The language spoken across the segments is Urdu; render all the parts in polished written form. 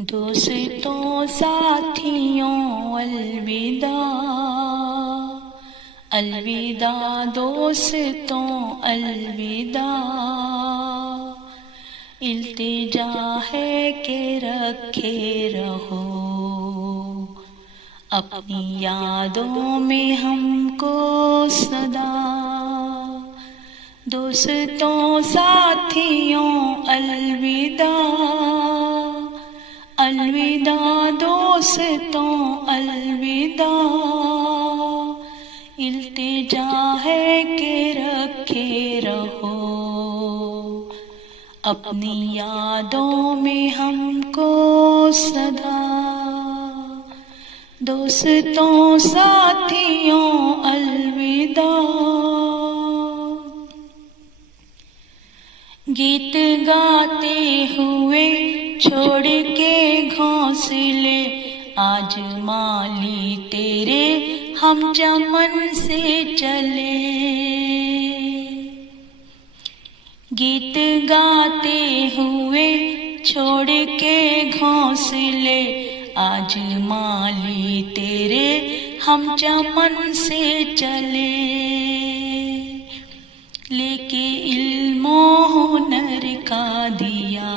دوستوں ساتھیوں الوداع، الوداع دوستوں الوداع، التجا ہے کہ رکھے رہو اپنی یادوں میں ہم کو سدا۔ دوستوں ساتھیوں الوداع، الوداع دوستوں الوداع، التجا ہے کہ رکھے رہو اپنی یادوں میں ہم کو سدا۔ دوستوں ساتھیوں الوداع، گیت گاتے ہوئے چھوڑ کے گھونسلے آج مالی تیرے ہم چمن سے چلے۔ گیت گاتے ہوئے چھوڑ کے گھونسلے آج مالی تیرے ہم چمن سے چلے، لے کے علم و ہنر کا دیا۔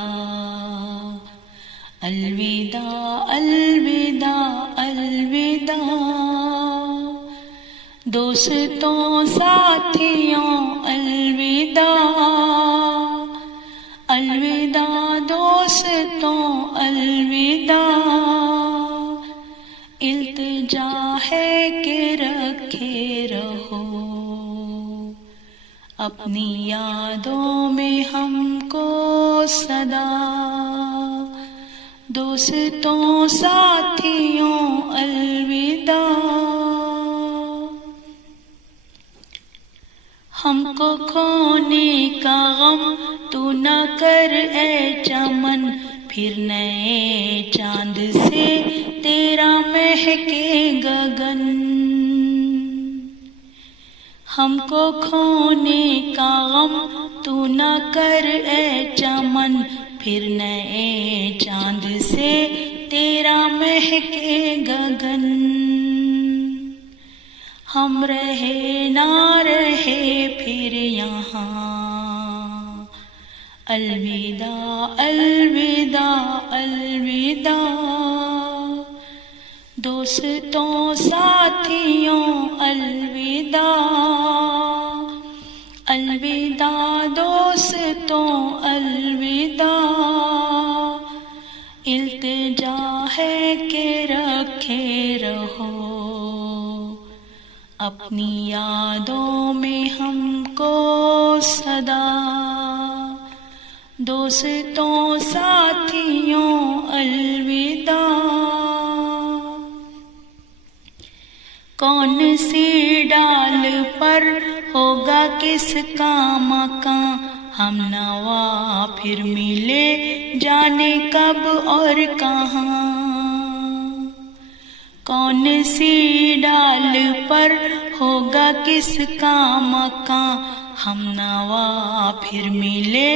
الوداع الوداع الوداع، دوستوں ساتھیوں الوداع، الوداع دوستوں الوداع، التجا ہے کہ رکھے رہو اپنی یادوں میں ہم کو سدا۔ دوستوں ساتھیوں الوداع، ہم کو کھونے کا غم تو نہ کر اے چمن، پھر نئے چاند سے تیرا مہکے گگن۔ ہم کو کھونے کا غم تو نہ کر اے چمن، پھر نئے چاند سے تیرا مہکے گگن۔ ہم رہے نہ رہے پھر یہاں، الوداع الوداع الوداع، دوستوں ساتھیوں الوداع، الوداع دوستوں الوداع، التجا ہے کہ رکھے رہو اپنی یادوں میں ہم کو سدا۔ دوستوں ساتھیوں الوداع، کون سی ڈال پر ہوگا کس کا مکاں، ہم نوا پھر ملے جانے کب اور کہاں۔ کون سی ڈال پر ہوگا کس کا مکاں، ہم نوا پھر ملے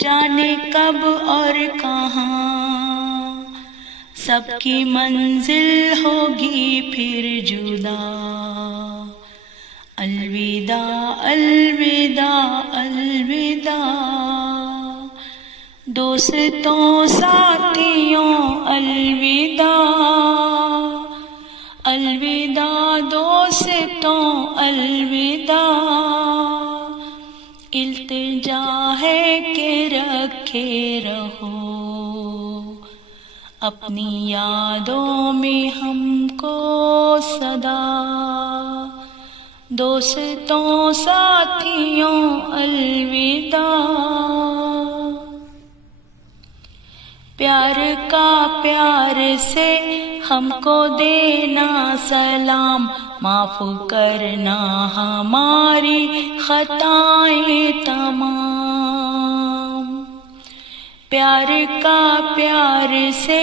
جانے کب اور کہاں۔ سب کی منزل ہوگی پھر جدا، الوداع الوداع الوداع، دوستوں ساتھیوں الوداع، الوداع دوستوں الوداع، التجا ہے کہ رکھے رہو اپنی یادوں میں ہم کو سدا۔ دوستوں ساتھیوں الوداع، پیار کا پیار سے ہم کو دینا سلام، معاف کرنا ہماری خطائیں تمام۔ پیار کا پیار سے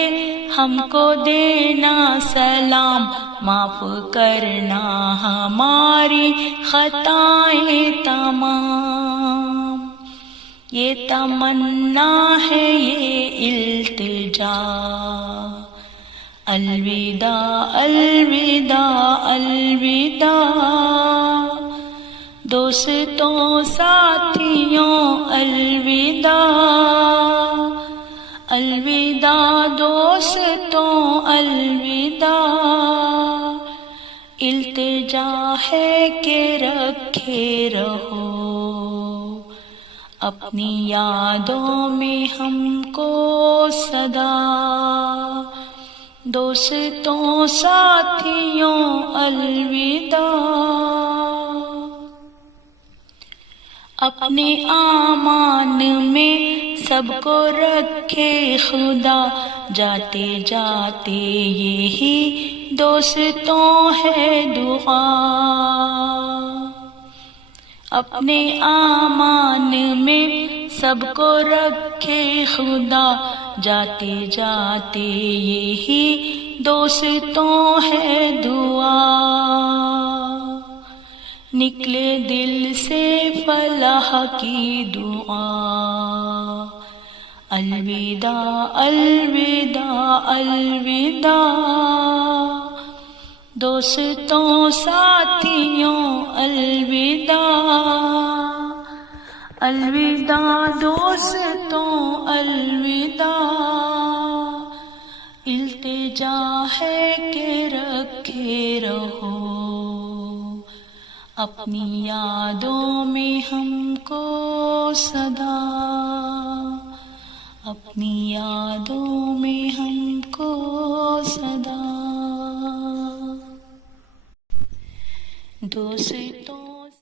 ہم کو دینا سلام، معاف کرنا ہماری خطائیں تمام۔ یہ تمنا ہے یہ التجا جا الوداع الوداع الوداع دوستوں ساتھیوں الوداع الوداع دوستوں الوداع التجا ہے کہ رکھے رہو اپنی یادوں میں ہم کو سدا دوستوں ساتھیوں الوداع اپنے امان میں سب کو رکھے خدا جاتے جاتے یہی دوستوں ہے دعا اپنے امان میں سب کو رکھے خدا جاتے جاتے یہی دوستوں ہے دعا نکلے دل سے فلاح کی دعا الوداع الوداع الوداع دوستوں ساتھیوں الوداع الوداع دوستوں الوداع التجا ہے کہ رکھے رہو اپنی یادوں میں ہم کو سدا اپنی یادوں میں ہم کو سدا دوست